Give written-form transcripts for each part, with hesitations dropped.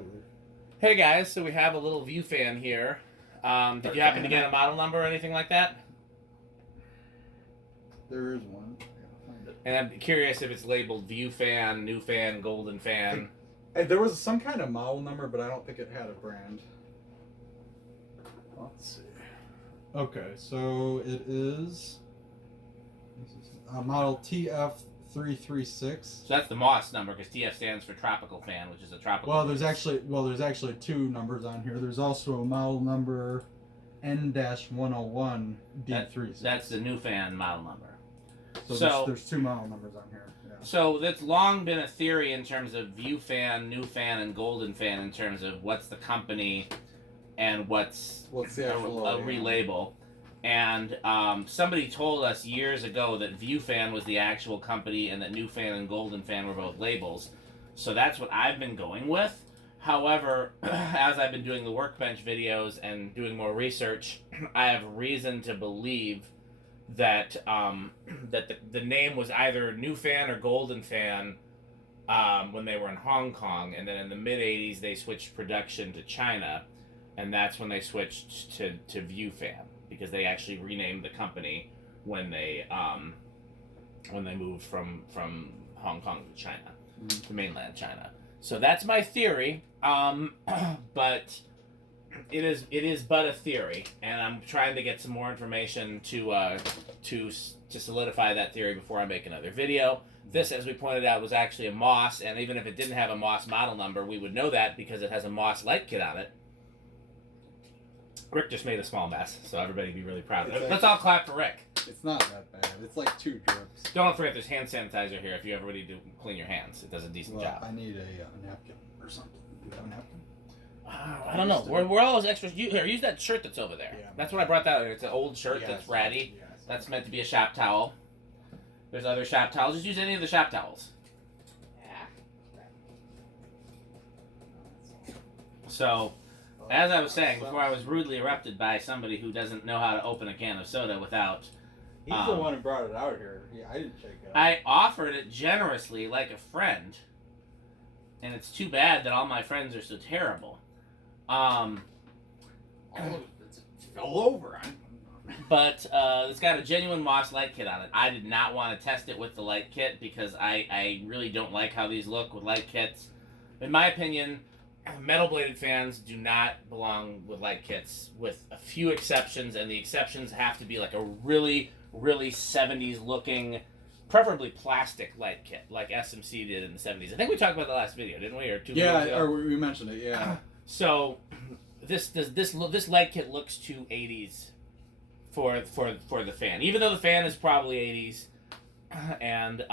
completely. Hey guys, so we have a little view fan here. Did you happen to get a model number or anything like that? There is one. I gotta find it. And I'm curious if it's labeled view fan, new fan, golden fan. There was some kind of model number, but I don't think it had a brand. Let's see. Okay, so it is model TF336. So that's the Moss number because TF stands for tropical fan, which is a tropical. Well, there's actually two numbers on here. There's also a model number N-101 D36. That's the new fan model number. So there's two model numbers on here. Yeah. So that's long been a theory in terms of view fan, new fan, and golden fan in terms of what's the company and what's the actual a relabel. And somebody told us years ago that View Fan was the actual company and that New Fan and Golden Fan were both labels. So that's what I've been going with. However, as I've been doing the workbench videos and doing more research, I have reason to believe that that the name was either New Fan or Golden Fan when they were in Hong Kong, and then in the mid-'80s they switched production to China, and that's when they switched to View Fan, because they actually renamed the company when they moved from Hong Kong to China, to mainland China. So that's my theory, but it is but a theory, and I'm trying to get some more information to solidify that theory before I make another video. This, as we pointed out, was actually a Moss, and even if it didn't have a Moss model number, we would know that because it has a Moss light kit on it. Rick just made a small mess, so everybody be really proud of it. Let's all clap for Rick. It's not that bad. It's like 2 drips. Don't forget there's hand sanitizer here if you ever need to clean your hands. It does a decent job. I need a napkin or something. Do you have a napkin? I don't know. We're all those extras. Here, use that shirt that's over there. Yeah, that's what I brought that. It's an old shirt that's ratty. Yes. That's meant to be a shop towel. There's other shop towels. Just use any of the shop towels. So, as I was saying before, I was rudely interrupted by somebody who doesn't know how to open a can of soda without. He's the one who brought it out here. Yeah, I didn't check it out. I offered it generously, like a friend, and it's too bad that all my friends are so terrible. It's all over. But it's got a genuine Moss light kit on it. I did not want to test it with the light kit because I really don't like how these look with light kits. In my opinion, metal bladed fans do not belong with light kits, with a few exceptions, and the exceptions have to be like a really, really 70s looking, preferably plastic light kit, like SMC did in the 70s. I think we talked about the last video, didn't we? Or 2 videos ago? Or we mentioned it, yeah. So this light kit looks too 80s for the fan, even though the fan is probably 80s, and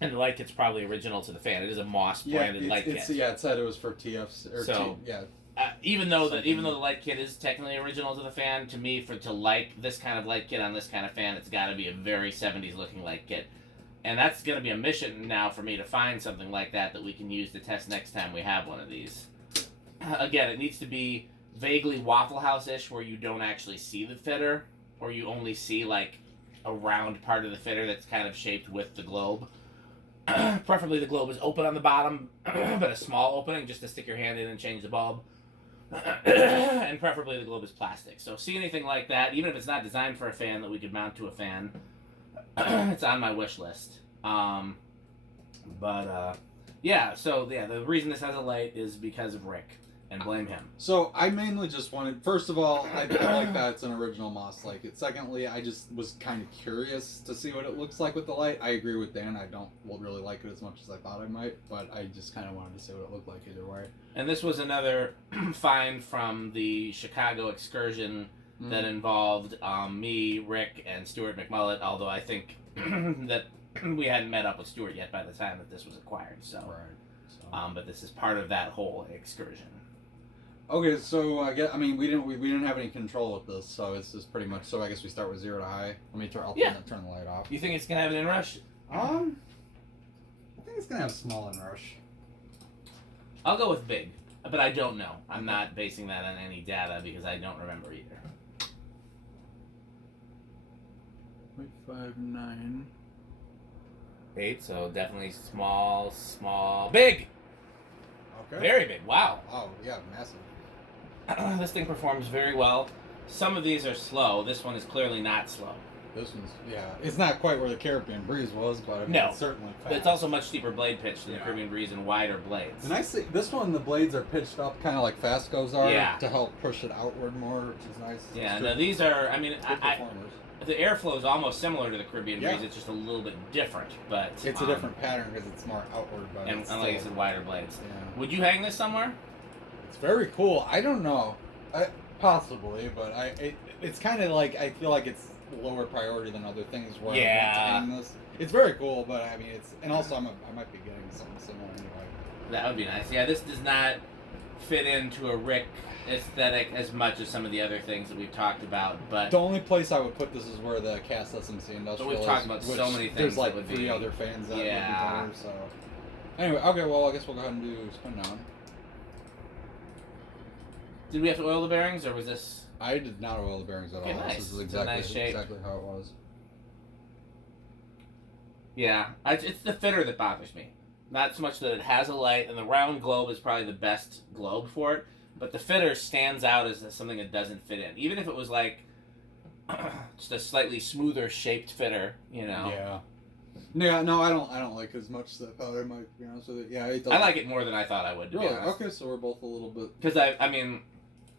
the light kit's probably original to the fan. It is a Moss branded light kit. Yeah, it said it was for TFs. Even though the light kit is technically original to the fan, to me, to like this kind of light kit on this kind of fan, it's got to be a very 70s looking light kit, and that's going to be a mission now for me to find something like that we can use to test next time we have one of these. Again, it needs to be vaguely Waffle House-ish, where you don't actually see the fitter, or you only see like a round part of the fitter that's kind of shaped with the globe. Preferably the globe is open on the bottom, but a small opening just to stick your hand in and change the bulb. And preferably the globe is plastic. So see anything like that, even if it's not designed for a fan that we could mount to a fan, it's on my wish list. The reason this has a light is because of Rick. And blame him. So I mainly just wanted, first of all, I like that it's an original Moss light kit. Secondly, I just was kind of curious to see what it looks like with the light. I agree with Dan. I don't really like it as much as I thought I might, but I just kind of wanted to see what it looked like either way. And this was another find from the Chicago excursion that involved me, Rick, and Stuart McMullet, although I think that we hadn't met up with Stuart yet by the time that this was acquired. So, right. But this is part of that whole excursion. Okay, so we didn't have any control with this, so it's just pretty much. So I guess we start with 0 to high. I'll turn the light off. You think it's gonna have an inrush? I think it's gonna have small inrush. I'll go with big, but I don't know. I'm not basing that on any data because I don't remember either. 0.59. 8, so definitely small, big. Okay. Very big. Wow. Oh yeah, massive. This thing performs very well. Some of these are slow. This one is clearly not slow. This one's it's not quite where the Caribbean Breeze was, but I mean, No. it's certainly fast. But it's also much steeper blade pitch than the Yeah. Caribbean Breeze and wider blades. And I see this one, the blades are pitched up, kind of like Fastco's are, Yeah. to help push it outward more, which is nice. Yeah, It's no, good- these are, I mean, good performers. the airflow is almost similar to the Caribbean Yeah. Breeze. It's just a little bit different, but It's a different pattern because it's more outward, but and it's like I still- said, wider blades. Yeah. Would you hang this somewhere? It's very cool. I don't know, possibly, but it's kind of like I feel like it's lower priority than other things where Yeah. I want to hang this. It's very cool, but I mean, and also I might be getting something similar anyway. That would be nice. Yeah, this does not fit into a Rick aesthetic as much as some of the other things that we've talked about, but The only place I would put this is where the Cast SMC Industrial we've is, talked about so which many things There's like that would 3 be- other fans that Yeah. would be better, so. Anyway, okay, well, I guess we'll go ahead and do spin down. did we have to oil the bearings, or was this? I did not oil the bearings at Okay, all. nice. This is It's a nice shape. exactly how it was. Yeah, it's the fitter that bothers me. Not so much that it has a light, and the round globe is probably the best globe for it, but the fitter stands out as something that doesn't fit in. Even if it was like just a slightly smoother shaped fitter, you know. Yeah. Yeah, no, I don't like as much as I thought I might, to be honest with you. Yeah, it does. I like it more than I thought I would, to Really? be honest. Okay, so we're both a little bit. Because I mean,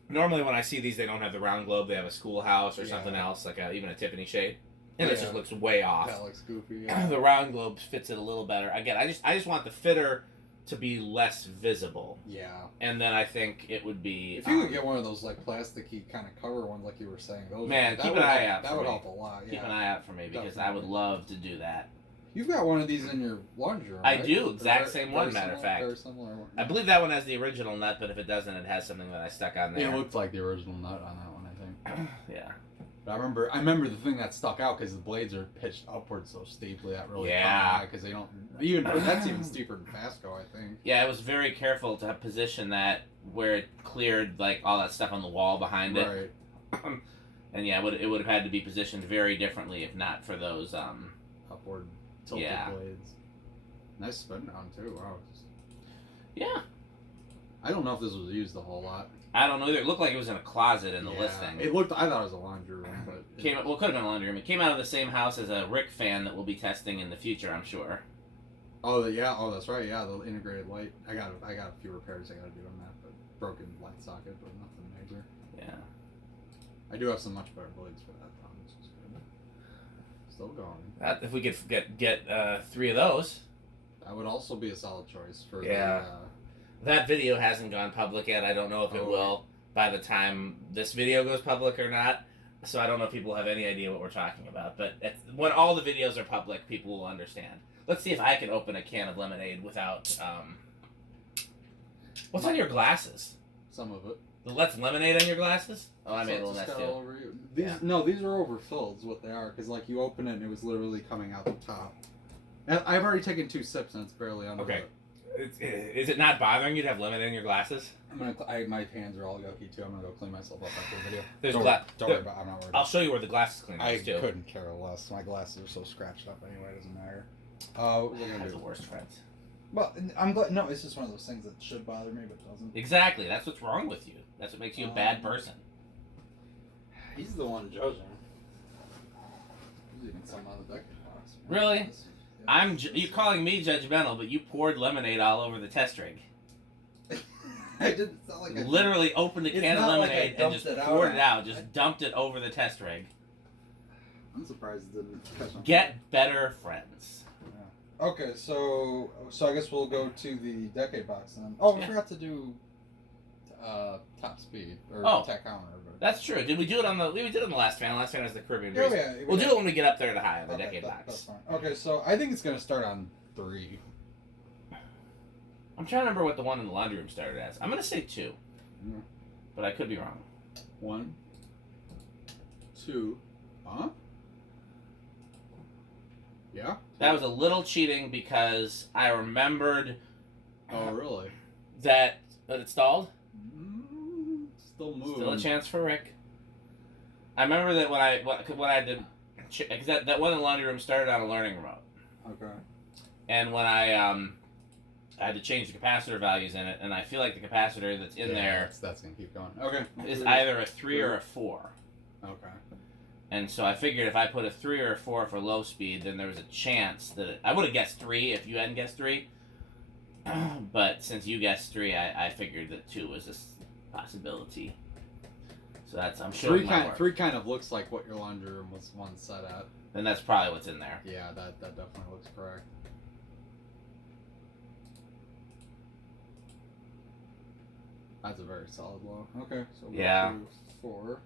normally when I see these, they don't have the round globe. They have a schoolhouse or something Yeah. else, like even a Tiffany shade, and this Yeah. just looks way off. That looks goofy. Yeah. The round globe fits it a little better. Again, I just want the fitter to be less visible, Yeah. and then I think it would be. If you could get one of those like plasticky kind of cover ones, like you were saying, those Man, that keep would an eye help- out That for would me. help a lot. Yeah. keep an eye out for me because I would Definitely. love to do that. You've got one of these in your laundry room. I right? do, Or exact same one, very matter of similar- fact. Very similar one. I believe that one has the original nut, but if it doesn't, it has something that I stuck on there. It looked like the original nut on that one, I think. Yeah. But I remember the thing that stuck out because the blades are pitched upward so steeply that really Yeah. because they don't even that's even steeper than Fastco, I think. Yeah, I was very careful to position that where it cleared like all that stuff on the wall behind it. Right. And yeah, it would have had to be positioned very differently if not for those. Upward tilted Yeah. blades. Nice spin down too. Wow. Yeah. I don't know if this was used a whole lot. I don't know either. It looked like it was in a closet in the Yeah, listing. It looked. I thought it was a laundry room, but it Came well, it could have been a laundry room. It came out of the same house as a Rick fan that we'll be testing in the future, I'm sure. Oh yeah. Oh, that's right. Yeah, the integrated light. I got a few repairs I got to do on that, but broken light socket, but nothing major. Yeah. I do have some much better blades for that. Which is good. Still going. If we could get 3 of those. That would also be a solid choice for Yeah. That video hasn't gone public yet. I don't know if it Oh. will by the time this video goes public or not. So I don't know if people have any idea what we're talking about. But when all the videos are public, people will understand. Let's see if I can open a can of lemonade without. What's on your glasses? Some of it. Let's lemonade on your glasses? Oh, I made a So little it's mess just got all too. over you. These Yeah. no, these are overfilled. Is what they are because like you open it and it was literally coming out the top. And I've already taken 2 sips and it's barely under. Okay. it. Is it not bothering you to have lemonade in your glasses? I'm gonna. My hands are all yucky too. I'm gonna go clean myself up after the video. There's don't, gla- don't worry about. I'm not worried. I'll show you where the glasses cleaner I is too. couldn't care less. My glasses are so scratched up anyway. It doesn't matter. What was I gonna That's the do? worst friends. Well, I'm glad. No, it's just one of those things that should bother me but doesn't. Exactly. That's what's wrong with you. That's what makes you a bad person. He's the one judging. There's even some on the deck box. Really? You're calling me judgmental, but you poured lemonade all over the test rig. I did. It's not like I Literally opened a It's can of not like I lemonade and dumped just it out poured on- it out. Just dumped it over the test rig. I'm surprised it didn't catch on. Get better friends. Okay, so I guess we'll go to the decade box then. Oh, we Yeah. forgot to do top speed or Oh. tech counter. But That's true. Did we do it on the? We did it on the last fan. Last fan was the Caribbean Breeze. yeah, We'll do it when we get up there to high on the Okay, decade that's box. fine. Okay, so I think it's gonna start on 3. I'm trying to remember what the one in the laundry room started as. I'm gonna say 2, Yeah. but I could be wrong. 1, 2, huh? Yeah. That was a little cheating because I remembered Oh, really? that it stalled. Still moving. Still a chance for Rick. I remember that when I did, because that one in the laundry room started on a learning remote, Okay. and when I I had to change the capacitor values in it, and I feel like the capacitor that's in there that's gonna keep going. Okay. is either a 3 or a 4. Okay. And so I figured if I put a 3 or a 4 for low speed, then there was a chance that I would have guessed 3 if you hadn't guessed 3. But since you guessed 3, I figured that 2 was a possibility. So that's, I'm sure. Three kind of looks like what your laundry room was once set at. And that's probably what's in there. Yeah, that definitely looks correct. That's a very solid low. Okay, so yeah. 4.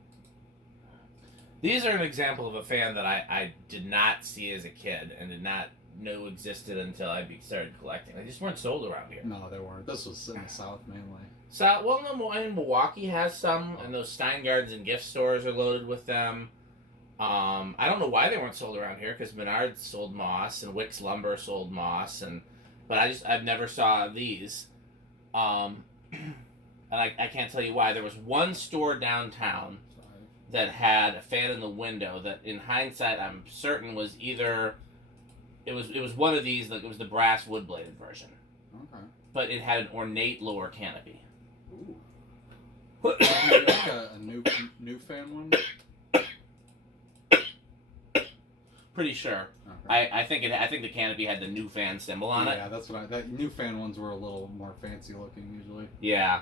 These are an example of a fan that I did not see as a kid and did not know existed until I started collecting. They just weren't sold around here. No, they weren't. This was in the South mainly. So, well, no, I mean, Milwaukee has some, and those Steingardens and gift stores are loaded with them. I don't know why they weren't sold around here, because Menards sold moss, and Wick's Lumber sold moss, but I've never saw these. And I can't tell you why. There was one store downtown that had a fan in the window that, in hindsight, I'm certain was either... It was one of these, like it was the brass wood-bladed version. Okay. But it had an ornate lower canopy. Ooh. Like a new fan one? Pretty sure. Okay. I think the canopy had the new fan symbol on it. Yeah, that's what that new fan ones were a little more fancy looking usually. Yeah.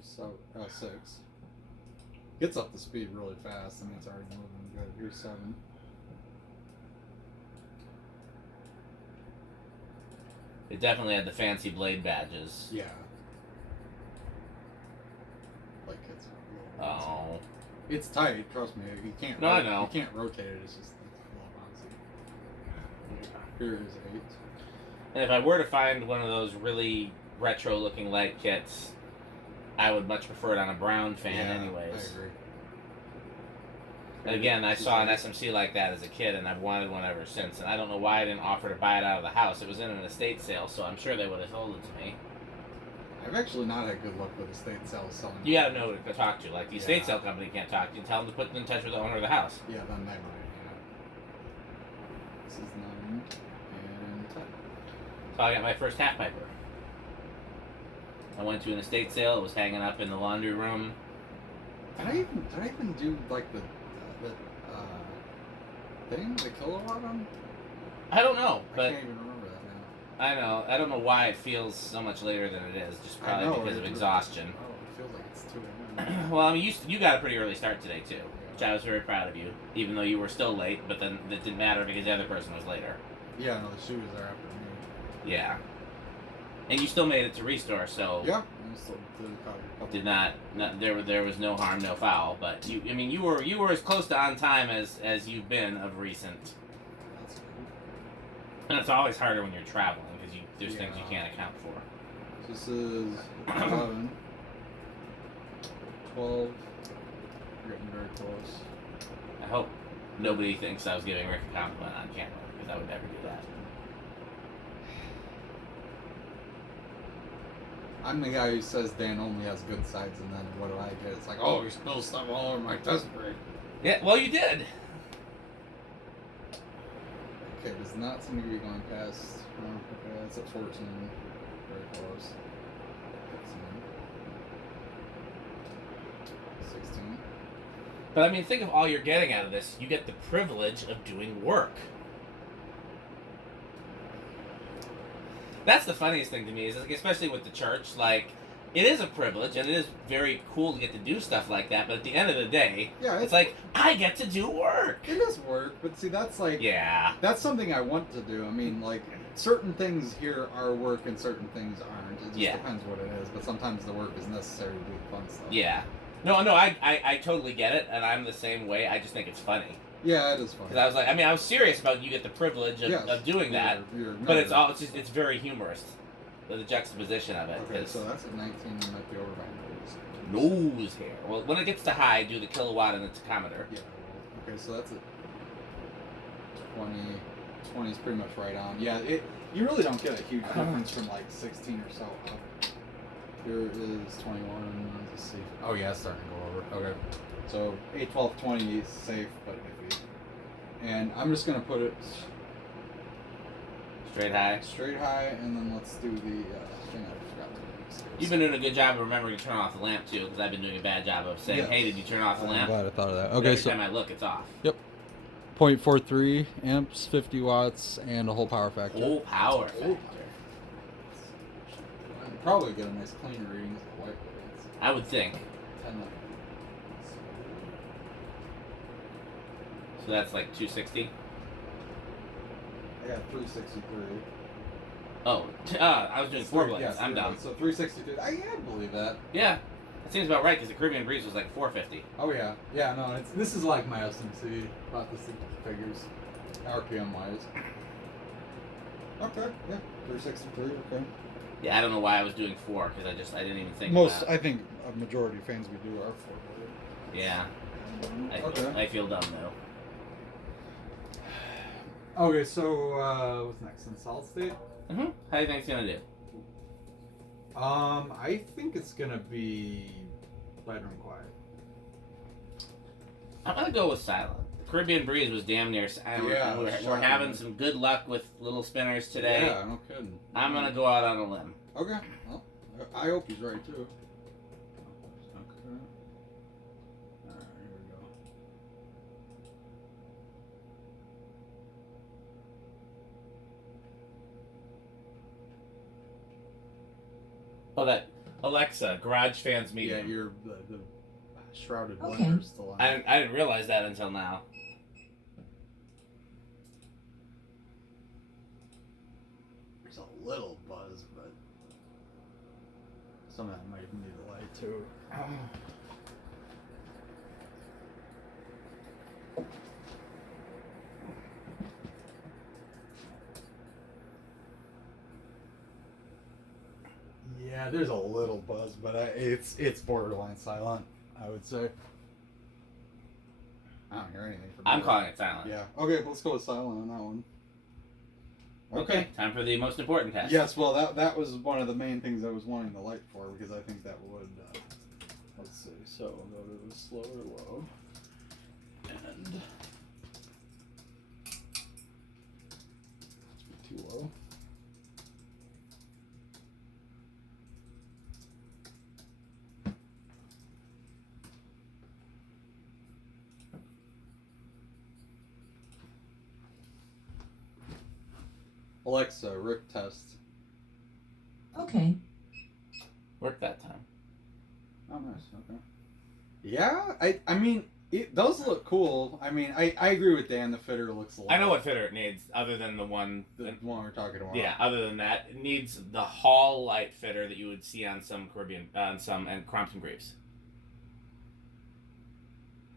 So 6. Gets up to speed really fast. I mean, it's already moving good. Here's 7. It definitely had the fancy blade badges. Yeah. Like it's. Oh. It's tight. Trust me. You can't. No, I know. You can't rotate it. It's just a little bouncy. Here is 8. And if I were to find one of those really retro-looking light kits, I would much prefer it on a brown fan, anyways. I agree. And again, I saw an SMC like that as a kid, and I've wanted one ever since. And I don't know why I didn't offer to buy it out of the house. It was in an estate sale, so I'm sure they would have sold it to me. I've actually not had good luck with estate sales selling. You gotta know who to talk to. Like, the estate sale company can't talk to you. Tell them to put them in touch with the owner of the house. Yeah, then they might. Yeah. This is 9 and 10. So I got my first half piper. I went to an estate sale. It was hanging up in the laundry room. Did I even do like the thing, the kilowatt on? I don't know, but I can't even remember that now. I know. I don't know why it feels so much later than it is. Just probably because of exhaustion. Oh, it feels like it's 2 a.m. Well, I mean, you got a pretty early start today too, which I was very proud of you. Even though you were still late, but then that didn't matter because the other person was later. Yeah, no, the shoe was there after me. Yeah. And you still made it to restore, so Yeah, I still did a couple. did not there was no harm, no foul. But you were as close to on time as you've been of recent. That's good. And it's always harder when you're traveling because there's things you can't account for. This is 11, 12. We're getting very close. I hope nobody thinks I was giving Rick a compliment on camera because I would never do that. I'm the guy who says Dan only has good sides, and then what do I get? It's like, oh, he spilled stuff all over my test brake. Yeah, well, you did. Okay, does not seem to be going past. Oh, okay, that's at 14. Very close. 15. 16. But I mean, think of all you're getting out of this. You get the privilege of doing work. That's the funniest thing to me, is like, especially with the church, like, it is a privilege, and it is very cool to get to do stuff like that, but at the end of the day, yeah, it's like, I get to do work! It is work, but see, that's like... Yeah. That's something I want to do. I mean, like, certain things here are work and certain things aren't. It just depends what it is, but sometimes the work is necessary to do the fun stuff. Yeah. No, I totally get it, and I'm the same way. I just think it's funny. Yeah, it is funny. Because I was like, I was serious about you get the privilege of doing that, but it's very humorous, the juxtaposition of it. Okay, so that's at 19, you might be over by nose hair. Well, when it gets to high, do the kilowatt and the tachometer. Yeah. Okay, so that's at 20. 20 is pretty much right on. Yeah, you really don't get a huge difference from like 16 or so up. Here is 21. Let's see. Oh yeah, it's starting to go over. Okay. So 8, 12, 20 is safe, but iffy. And I'm just gonna put it Straight high. Straight high, and then let's do the thing I forgot to do. You've been doing a good job of remembering to turn off the lamp too, because I've been doing a bad job of saying, Yes. "Hey, did you turn off the lamp?" I'm glad I thought of that. But Okay, every so time I look, it's off. Yep. 0.43 amps, 50 watts, and a whole power factor. Whole power factor. I'd probably get a nice clean reading as a white blades. I would think. 10 So that's like 260. I got 363. Oh, I was doing 4 blades. Yes, I'm dumb. So 363. I can't believe that. Yeah, that seems about right because the Caribbean Breeze was like 450. Oh yeah, yeah. No, this is like my SMC. About the figures, RPM wise. Okay, yeah, 363. Okay. Yeah, I don't know why I was doing 4 because I didn't even think Most, of that. I think, a majority of fans we do are 4 blade. Yeah. Okay. I feel dumb though. Okay, so what's next? In solid state? Mm-hmm. How do you think it's gonna do? I think it's gonna be bedroom quiet. I'm gonna go with silent. The Caribbean Breeze was damn near. Yeah, We're having some good luck with little spinners today. Yeah, no kidding. I'm gonna go out on a limb. Okay. Well, I hope he's right too. Okay. Alright, here we go. Oh, that Alexa, garage fans meeting. Yeah, you're the shrouded Okay. wonders still on. I didn't realize that until now. There's a little buzz, but some of that might need a light too. Yeah, there's a little buzz, but it's borderline silent, I would say. I don't hear anything from I'm here. calling it silent. Yeah. Okay, let's go with silent on that one. Okay, time for the most important test. Yes, well, that was one of the main things I was wanting the light for, because I think that would, let's see, so we'll go to the slower low, and too low. Alexa, Rick test. Okay. Worked that time. Oh, nice. Okay. Yeah, I mean, it does look cool. I mean, I agree with Dan. The fitter looks a lot. I know what fitter it needs, other than the one. The one we're talking about. Yeah, other than that, it needs the Hall light fitter that you would see on some Caribbean, and Crompton Greaves.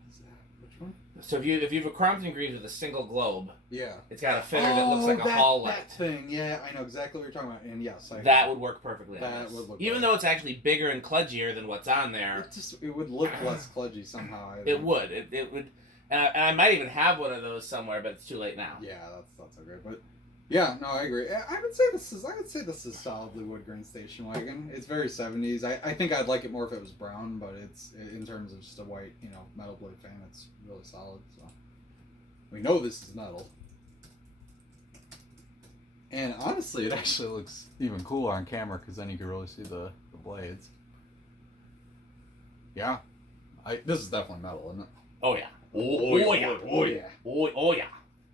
Is that, which one? So if you have a Crompton Greaves with a single globe, Yeah. it's got a fitter that looks like a Hall light. That thing. Yeah, I know exactly what you're talking about. And yes, That would work perfectly. That on this. would look even better. though it's actually bigger and kludgier than what's on there. It would look less kludgy somehow. I It think. would. It would. And I might even have one of those somewhere, but it's too late now. Yeah, that's okay. But yeah, no, I agree. I would say this is solidly wood grain station wagon. It's very 70s. I think I'd like it more if it was brown, but it's in terms of just a white, metal blade fan. It's really solid. So we know this is metal. And honestly, it actually looks even cooler on camera because then you can really see the blades. Yeah, this is definitely metal, isn't it? Oh yeah. Oh yeah.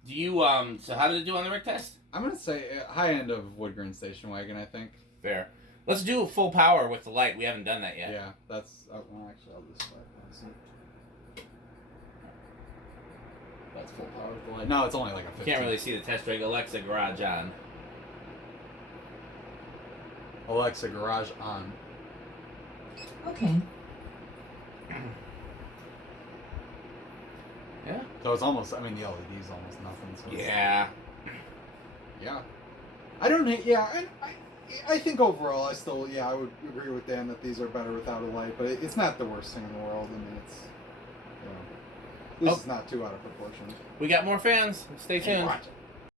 Do you So how did it do on the Rick test? I'm gonna say high end of wood grain station wagon. I think. Fair. Let's do full power with the light. We haven't done that yet. Yeah, that's well, actually I'll just that's full power with the light. No, it's only like a 15. Can't really see the test rig. Alexa, garage on. Alexa, garage on. Okay. Yeah. So it's almost. I mean, the LED's almost nothing. So Yeah. Yeah. I don't. Yeah. I think overall, I still. Yeah, I would agree with Dan that these are better without a light, but it's not the worst thing in the world. I mean, it's. This is not too out of proportion. We got more fans. Stay tuned. Watch it.